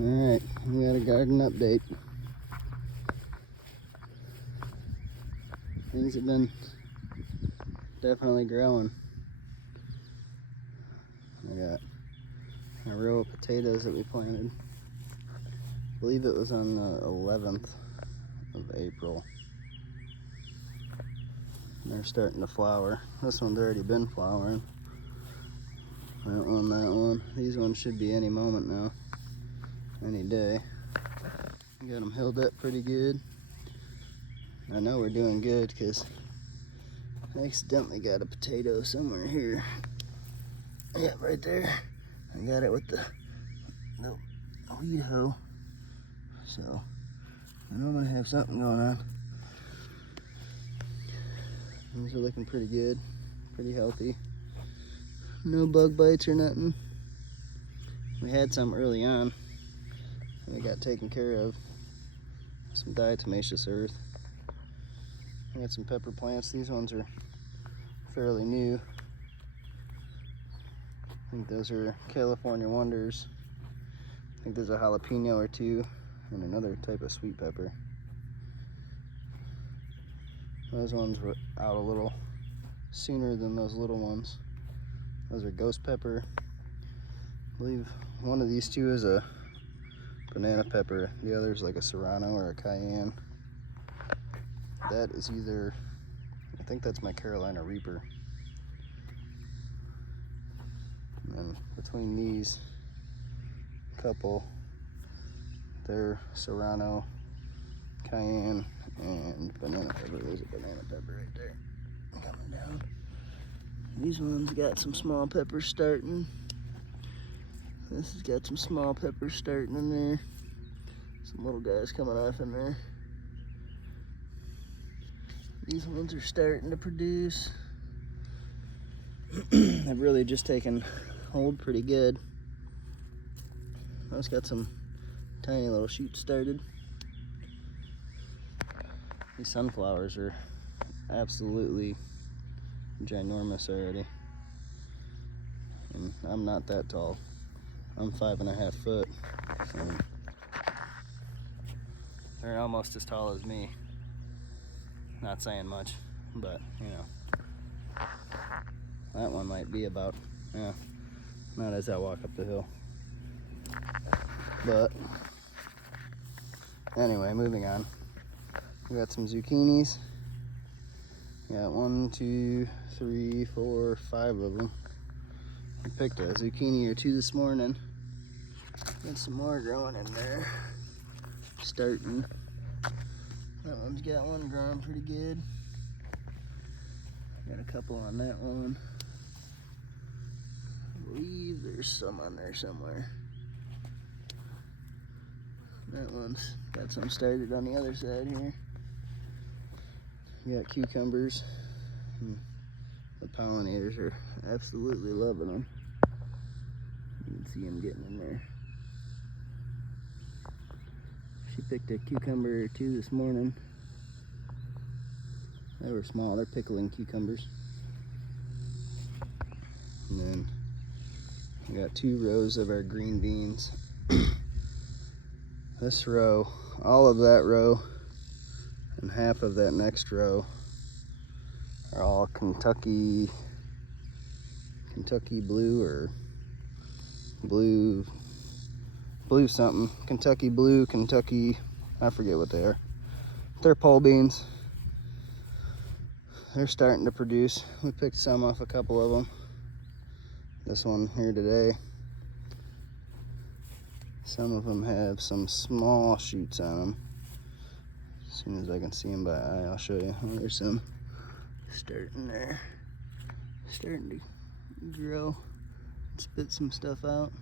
Alright, we got a garden update. Things have been definitely growing. I got a row of potatoes that we planted. I believe it was on the 11th of April. And they're starting to flower. This one's already been flowering. That one. These ones should be any moment now. Any day. Got them held up pretty good. I know we're doing good because I accidentally got a potato somewhere here. Yeah, right there. I got it with the weed hoe. So I know I'm gonna have something going on. These are looking pretty good, pretty healthy. No bug bites or nothing. We had some early on. We got taken care of. Some diatomaceous earth. I got some pepper plants. These ones are fairly new. I think those are California Wonders. I think there's a jalapeno or two and another type of sweet pepper. Those ones were out a little sooner than those little ones. Those are ghost pepper. I believe one of these two is a banana pepper. The other is like a serrano or a cayenne. That is either, I think that's my Carolina Reaper. And between these couple, they're serrano, cayenne, and banana pepper. There's a banana pepper right there coming down. These ones got some small peppers starting. This has got some small peppers starting in there. Some little guys coming off in there. These ones are starting to produce. They've really just taken hold pretty good. I've got some tiny little shoots started. These sunflowers are absolutely ginormous already. And I'm not that tall. I'm 5.5 foot. So they're almost as tall as me. Not saying much, but you know. That one might be about, yeah, not as I walk up the hill. But anyway, moving on. We got some zucchinis. Got 1, 2, 3, 4, 5 of them. I picked a zucchini or two this morning. Got some more growing in there. Starting. That one's got one growing pretty good. Got a couple on that one. I believe there's some on there somewhere. That one's got some started on the other side here. You got cucumbers. The pollinators are absolutely loving them. You can see them getting in there. She picked a cucumber or two this morning. They were small, they're pickling cucumbers. And then we got 2 rows of our green beans. This row, all of that row, and half of that next row are all Kentucky blue or blue something. Kentucky blue, Kentucky, I forget what they are. They're pole beans. They're starting to produce. We picked some off a couple of them. This one here today. Some of them have some small shoots on them. As soon as I can see them by eye, I'll show you. Oh, there's some starting there. Starting to grow. Spit some stuff out.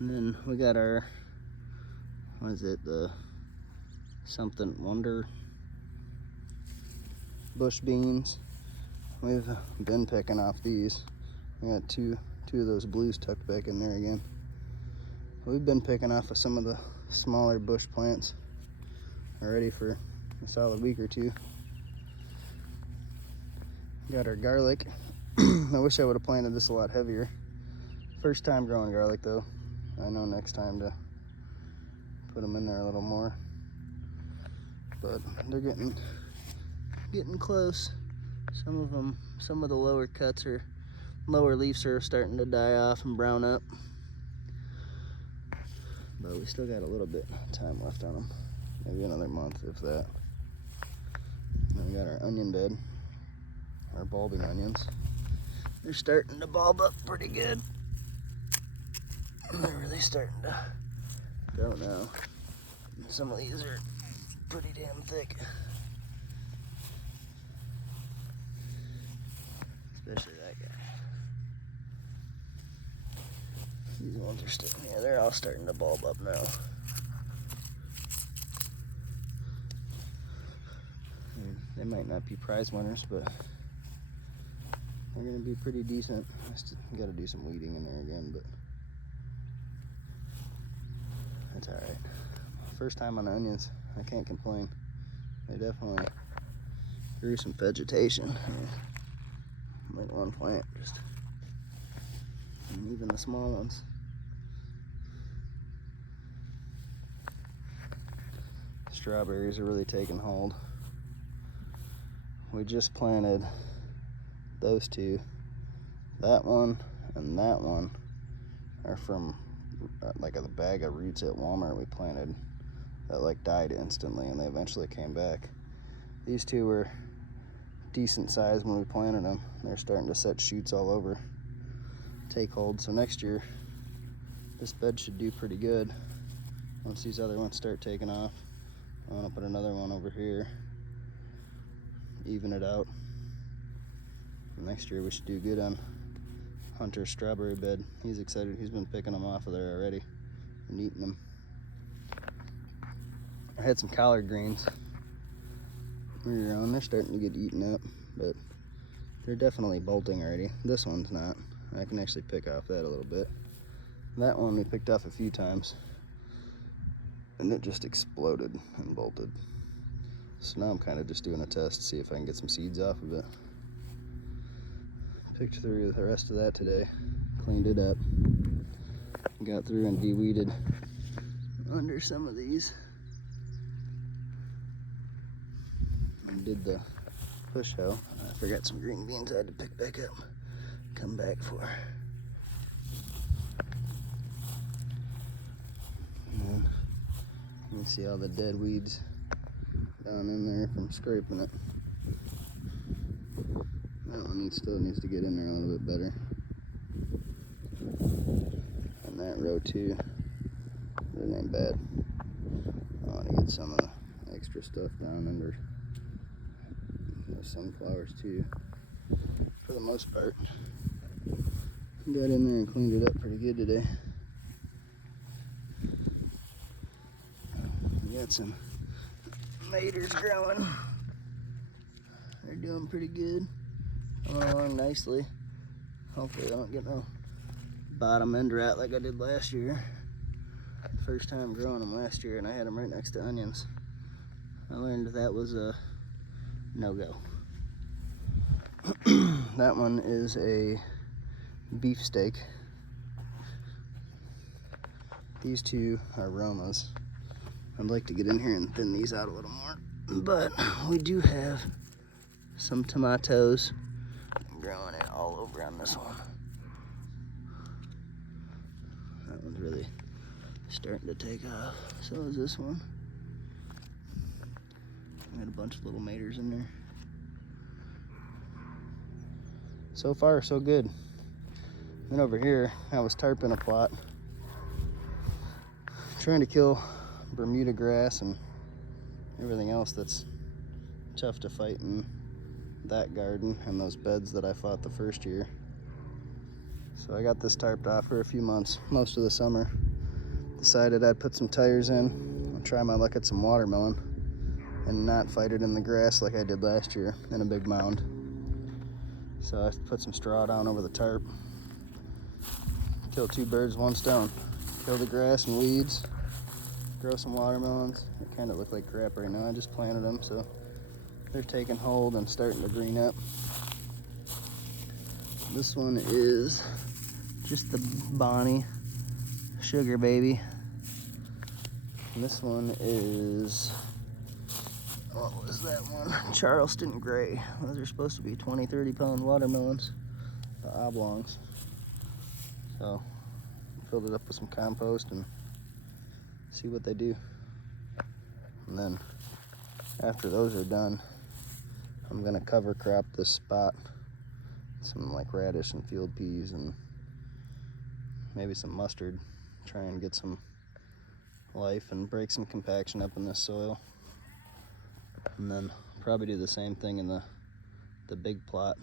And then we got our, what is it, the something wonder bush beans. We've been picking off these. We got two of those blues tucked back in there again. We've been picking off of some of the smaller bush plants already for a solid week or two. Got our garlic. I wish I would have planted this a lot heavier. First time growing garlic though. I know next time to put them in there a little more. But they're getting close. Some of the lower cuts or lower leaves are starting to die off and brown up. But we still got a little bit of time left on them. Maybe another month, if that. Then we got our onion bed, our bulbing onions. They're starting to bulb up pretty good. They're really starting to grow now. Some of these are pretty damn thick. Especially that guy. These ones are still, yeah, they're all starting to bulb up now. They might not be prize winners, but they're gonna be pretty decent. I still gotta do some weeding in there again, but that's all right. First time on the onions, I can't complain. They definitely grew some vegetation. Like one plant, and even the small ones. Strawberries are really taking hold. We just planted those two. That one and that one are from like a bag of roots at Walmart we planted that like died instantly, and they eventually came back. These two were decent size when we planted them. They're starting to set shoots all over, take hold. So next year this bed should do pretty good once these other ones start taking off. I want to put another one over here, even it out. Next year we should do good on Hunter's strawberry bed. He's excited. He's been picking them off of there already and eating them. I had some collard greens earlier on. They're starting to get eaten up, but they're definitely bolting already. This one's not. I can actually pick off that a little bit. That one we picked off a few times, and it just exploded and bolted. So now I'm kind of just doing a test to see if I can get some seeds off of it. Picked through the rest of that today, cleaned it up, got through and de-weeded under some of these, and did the push hoe. I forgot some green beans I had to pick back up, come back for. And you can see all the dead weeds down in there from scraping it. That one still needs to get in there a little bit better. And that row too, it ain't bad. I want to get some of the extra stuff down under the sunflowers too, for the most part. Got in there and cleaned it up pretty good today. We got some maters growing. They're doing pretty good. Coming along nicely. Hopefully I don't get no bottom end rot like I did last year. First time growing them last year, and I had them right next to onions. I learned that was a no-go. That one is a beefsteak. These two are Romas. I'd like to get in here and thin these out a little more, but we do have some tomatoes growing it all over on this one. That one's really starting to take off. So is this one. Got a bunch of little maters in there. So far, so good. Then over here, I was tarping a plot, trying to kill Bermuda grass and everything else that's tough to fight in that garden and those beds that I fought the first year. So I got this tarped off for a few months, most of the summer. Decided I'd put some tires in and try my luck at some watermelon and not fight it in the grass like I did last year in a big mound. So I put some straw down over the tarp. Kill two birds, one stone. Kill the grass and weeds, grow some watermelons. They kind of look like crap right now. I just planted them, so they're taking hold and starting to green up. This one is just the Bonnie Sugar Baby. And this one is, what was that one? Charleston Gray. Those are supposed to be 20, 30 pound watermelons, the oblongs. So filled it up with some compost and see what they do. And then after those are done, I'm gonna cover crop this spot. Some like radish and field peas and maybe some mustard. Try and get some life and break some compaction up in this soil. And then probably do the same thing in the big plot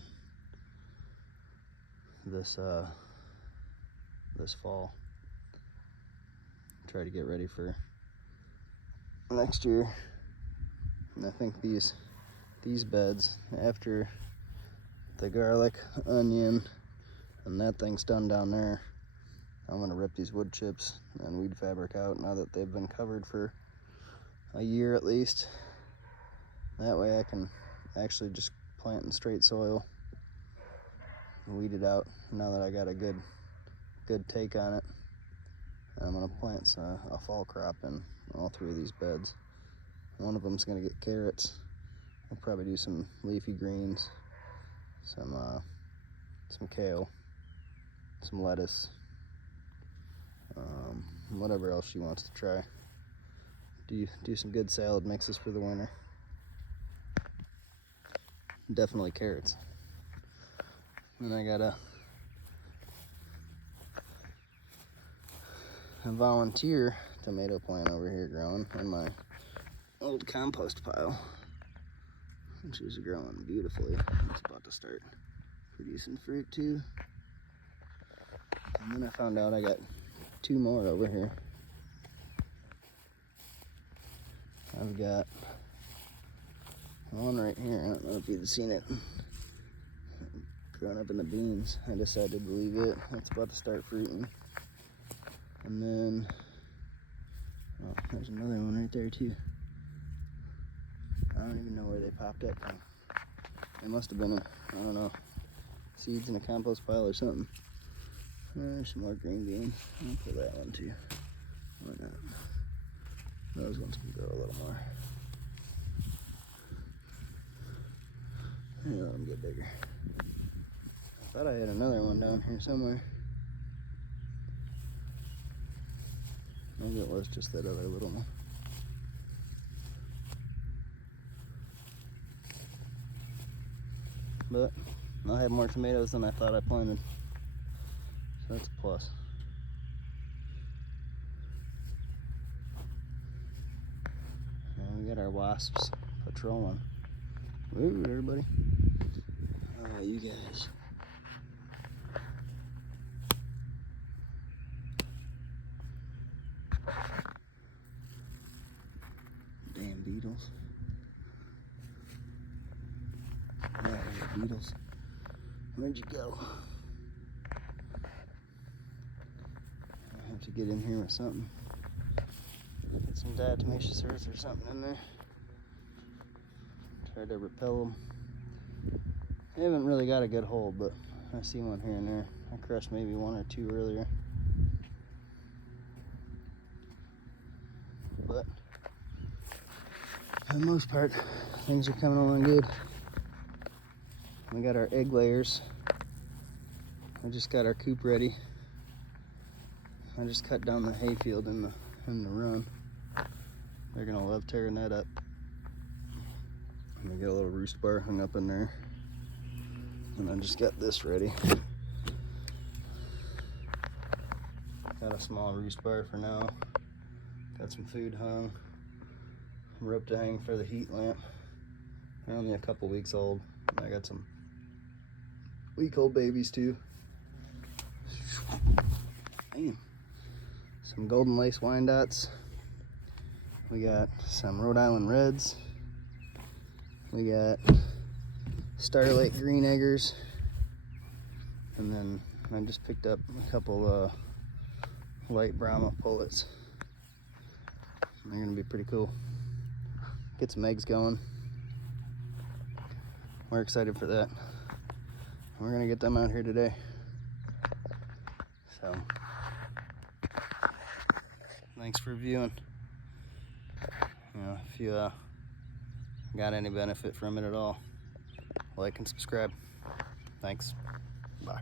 this fall. Try to get ready for next year. And I think these beds, after the garlic, onion, and that thing's done down there, I'm gonna rip these wood chips and weed fabric out now that they've been covered for a year at least. That way I can actually just plant in straight soil and weed it out now that I got a good take on it. And I'm gonna plant a fall crop in all three of these beds. One of them's gonna get carrots. I'll probably do some leafy greens, some kale, some lettuce, whatever else she wants to try. Do some good salad mixes for the winter. Definitely carrots. And I got a volunteer tomato plant over here growing in my old compost pile. And she's growing beautifully. It's about to start producing fruit too. And then I found out I got 2 more over here. I've got one right here. I don't know if you've seen it. Growing up in the beans. I decided to leave it. It's about to start fruiting. And then, oh, there's another one right there too. I don't even know where they popped up from. They must have been, I don't know, seeds in a compost pile or something. There's some more green beans. I'll pull that one too. Why not? Those ones can grow a little more. Yeah, let them get bigger. I thought I had another one down here somewhere. Maybe it was just that other little one. But I'll have more tomatoes than I thought I planted. So that's a plus. And we got our wasps patrolling. Woo, everybody. Oh, you guys. Damn beetles. Yeah, beetles. Where'd you go? I have to get in here with something. Get some diatomaceous earth or something in there. Try to repel them. I haven't really got a good hold, but I see one here and there. I crushed maybe 1 or 2 earlier. But for the most part, things are coming along good. We got our egg layers. I just got our coop ready. I just cut down the hayfield in the run. They're gonna love tearing that up. And we got a little roost bar hung up in there. And I just got this ready. Got a small roost bar for now. Got some food hung. Rope to hang for the heat lamp. They're only a couple weeks old. I got some week-old babies too. Damn. Some golden lace Wyandottes. We got some Rhode Island Reds. We got Starlight Green Eggers. And then I just picked up a couple light Brahma pullets. They're gonna be pretty cool. Get some eggs going. We're excited for that. We're gonna get them out here today. So, thanks for viewing. You know, if you got any benefit from it at all, like and subscribe. Thanks. Bye.